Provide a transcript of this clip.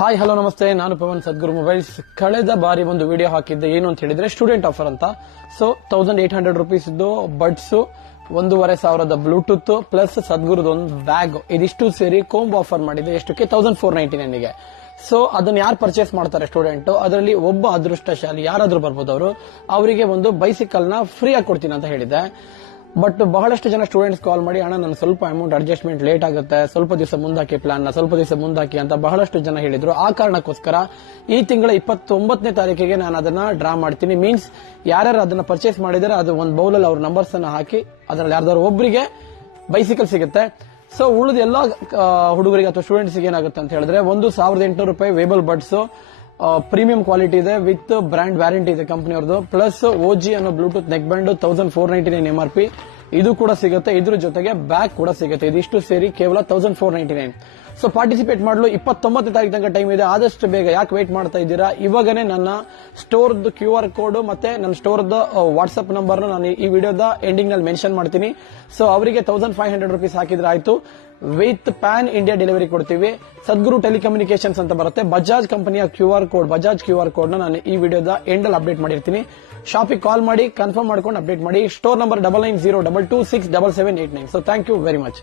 Hi hello ನಮಸ್ತೆ, ನಾನು ಪವನ್ ಸದ್ಗುರು mobiles. ಕಳೆದ ಬಾರಿ ಒಂದು ವಿಡಿಯೋ ಹಾಕಿದ್ದೆ, ಏನು ಅಂತ ಹೇಳಿದ್ರೆ ಸ್ಟೂಡೆಂಟ್ ಆಫರ್ ಅಂತ. ಸೊ 1800 rupees ಇದ್ದು ಬಡ್ಸ್, 1500 ಬ್ಲೂಟೂತ್ ಪ್ಲಸ್ ಸದ್ಗುರುದ ಒಂದು ಬ್ಯಾಗ್, ಇದಿಷ್ಟು ಸೇರಿ ಕೋಂಬೋ ಆಫರ್ ಮಾಡಿದೆ. ಎಷ್ಟಕ್ಕೆ? 1499 ಗೆ. ಸೊ ಅದನ್ನ ಯಾರು ಪರ್ಚೇಸ್ ಮಾಡ್ತಾರೆ ಸ್ಟೂಡೆಂಟ್, ಅದರಲ್ಲಿ ಒಬ್ಬ ಅದೃಷ್ಟಶಾಲಿ ಯಾರಾದ್ರೂ ಬರ್ಬೋದು, ಅವರಿಗೆ ಒಂದು ಬೈಸಿಕಲ್ ನ ಫ್ರೀ ಆಗಿ ಕೊಡ್ತೀನಿ ಅಂತ ಹೇಳಿದೆ. ಬಟ್ ಬಹಳಷ್ಟು ಜನ ಸ್ಟೂಡೆಂಟ್ಸ್ ಕಾಲ್ ಮಾಡಿ, ಅಣ್ಣ ನಾನು ಸ್ವಲ್ಪ ಅಮೌಂಟ್ ಅಡ್ಜಸ್ಟ್ಮೆಂಟ್ ಲೇಟ್ ಆಗುತ್ತೆ, ಸ್ವಲ್ಪ ದಿವಸ ಮುಂದಾಕಿ ಪ್ಲಾನ್ ನ, ಸ್ವಲ್ಪ ದಿವಸ ಮುಂದಾಕಿ ಅಂತ ಬಹಳಷ್ಟು ಜನ ಹೇಳಿದ್ರು. ಆ ಕಾರಣಕ್ಕೋಸ್ಕರ ಈ ತಿಂಗಳ 29ನೇ ತಾರೀಕಿಗೆ ನಾನು ಅದನ್ನ ಡ್ರಾ ಮಾಡ್ತೀನಿ. ಮೀನ್ಸ್ ಯಾರ್ಯಾರು ಅದನ್ನ ಪರ್ಚೇಸ್ ಮಾಡಿದರೆ ಅದು ಒಂದು ಬೌಲಲ್ಲಿ ಅವ್ರ ನಂಬರ್ಸ್ ಅನ್ನ ಹಾಕಿ ಅದರಲ್ಲಿ ಯಾರ್ದಾರು ಒಬ್ಬರಿಗೆ ಬೈಸಿಕಲ್ ಸಿಗುತ್ತೆ. ಸೊ ಉಳಿದ ಎಲ್ಲ ಹುಡುಗರಿಗೆ ಅಥವಾ ಸ್ಟೂಡೆಂಟ್ಸ್ ಏನಾಗುತ್ತೆ ಅಂತ ಹೇಳಿದ್ರೆ, 1800 ರೂಪಾಯಿ ವೇಬಲ್ ಬಡ್ಸ್, ಪ್ರೀಮಿಯಂ ಕ್ವಾಲಿಟಿ ಇದೆ, ವಿತ್ ಬ್ರಾಂಡ್ ವ್ಯಾರಂಟಿ ಇದೆ ಕಂಪನಿ ಅವ್ರದ್ದು, ಪ್ಲಸ್ ಓಜಿ ಅನ್ನೋ ಬ್ಲೂಟೂತ್ ನೆಕ್ ಬ್ಯಾಂಡ್ 1499 MRP ಇದು ಕೂಡ ಸಿಗುತ್ತೆ. ಇದ್ರ ಜೊತೆಗೆ ಬ್ಯಾಗ್ ಕೂಡ ಸಿಗುತ್ತೆ. ಇದಿಷ್ಟು ಸೇರಿ ಕೇವಲ 1499. ಸೊ ಪಾರ್ಟಿಸಿಪೇಟ್ ಮಾಡಲು 29ನೇ ತಾರೀಕು ತನಕ ಟೈಮ್ ಇದೆ. ಆದಷ್ಟು ಬೇಗ, ಯಾಕೆ ವೇಟ್ ಮಾಡ್ತಾ ಇದ್ದೀರಾ, ಇವಾಗನೇ ನನ್ನ ಸ್ಟೋರ್ದು QR ಕೋಡ್ ಮತ್ತೆ ನನ್ನ ಸ್ಟೋರ್ದ ವಾಟ್ಸ್ಆಪ್ ನಂಬರ್ ನಾನು ಈ ವಿಡಿಯೋದ ಎಂಡಿಂಗ್ ನಲ್ಲಿ ಮೆನ್ಷನ್ ಮಾಡ್ತೀನಿ. ಸೊ ಅವರಿಗೆ 1500 rupees ಹಾಕಿದ್ರೆ ಆಯ್ತು. ವಿತ್ ಪ್ಯಾನ್ ಇಂಡಿಯಾ ಡೆಲಿವರಿ ಕೊಡ್ತೀವಿ. ಸದ್ಗುರು ಟೆಲಿಕಮ್ಯುನಿಕೇಶನ್ಸ್ ಅಂತ ಬರುತ್ತೆ. ಬಜಾಜ್ ಕಂಪನಿಯ ಬಜಾಜ್ QR ಕೋಡ್ ನಾನು ಈ ವಿಡಿಯೋದ ಎಂಡ್ ಅಲ್ಲಿ ಅಪ್ಡೇಟ್ ಮಾಡಿರ್ತೀನಿ. ಶಾಪಿಗೆ ಕಾಲ್ ಮಾಡಿ ಕನ್ಫರ್ಮ್ ಮಾಡ್ಕೊಂಡು ಅಪ್ಡೇಟ್ ಮಾಡಿ. Store number 9902267789. So thank you very much.